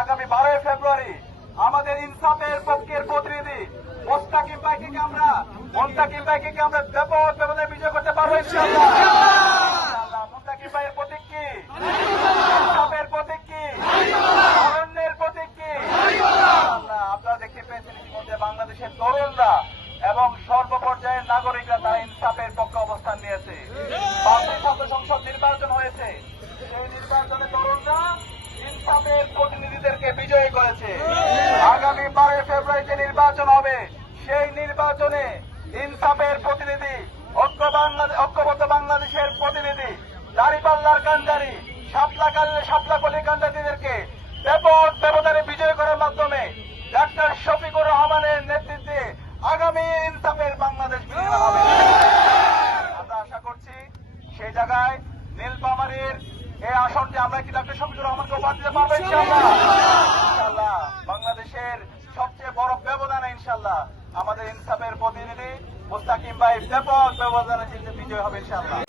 আগামী 12 ফেব্রুয়ারি আমাদের ইনসাফের পক্ষের প্রতিনিধি মোস্তাকিম ভাইকে আমরা ব্যাপক ব্যবধানে বিজয় করতে পারবো ইনশাআল্লাহ। মোস্তাকিম ভাইয়ের প্রতীক কি? ইনসাফের প্রতীক কি? অরণ্যের প্রতীক কি? আপনারা দেখতে পেয়েছেন ইতিমধ্যে বাংলাদেশের তরুণরা এবং সর্বপর্যায়ের নাগরিকরা তারা ইনসাফের পক্ষে অবস্থান নিয়েছে। বাংলাদেশ ছাত্র সংসদ নির্বাচন হয়েছে, সেই নির্বাচনে তরুণরা ইনসাফের প্রতিনিধিদেরকে বিজয়ী করেছে। আগামী 12 ফেব্রুয়ারিতে নির্বাচন হবে, সেই নির্বাচনে ইনসাফের প্রতিনিধি, ঐক্যবদ্ধ বাংলাদেশের প্রতিনিধি, দাঁড়িপাল্লার কান্ডারি, শাপলা কলি কান্ডারিদেরকে ব্যাপক ব্যবধানে বিজয় করার মাধ্যমে ডাক্তার শফিকুর রহমানের নেতৃত্বে আগামী ইনসাফের বাংলাদেশ বিনির্মাণ হবে। আমরা আশা করছি সেই জায়গায় নীলফামারীর এই আসনটি আমরা কি ডাক্তার শফিকুর রহমানকে উপহার দিতে পারবো ইনশাআল্লাহ। বাংলাদেশের সবচেয়ে বড় ব্যবধানে ইনশাআল্লাহ আমাদের ইনসাফের প্রতিনিধি মোস্তাকিম ভাই ব্যাপক ব্যবধানে বিজয় হবে ইনশাআল্লাহ।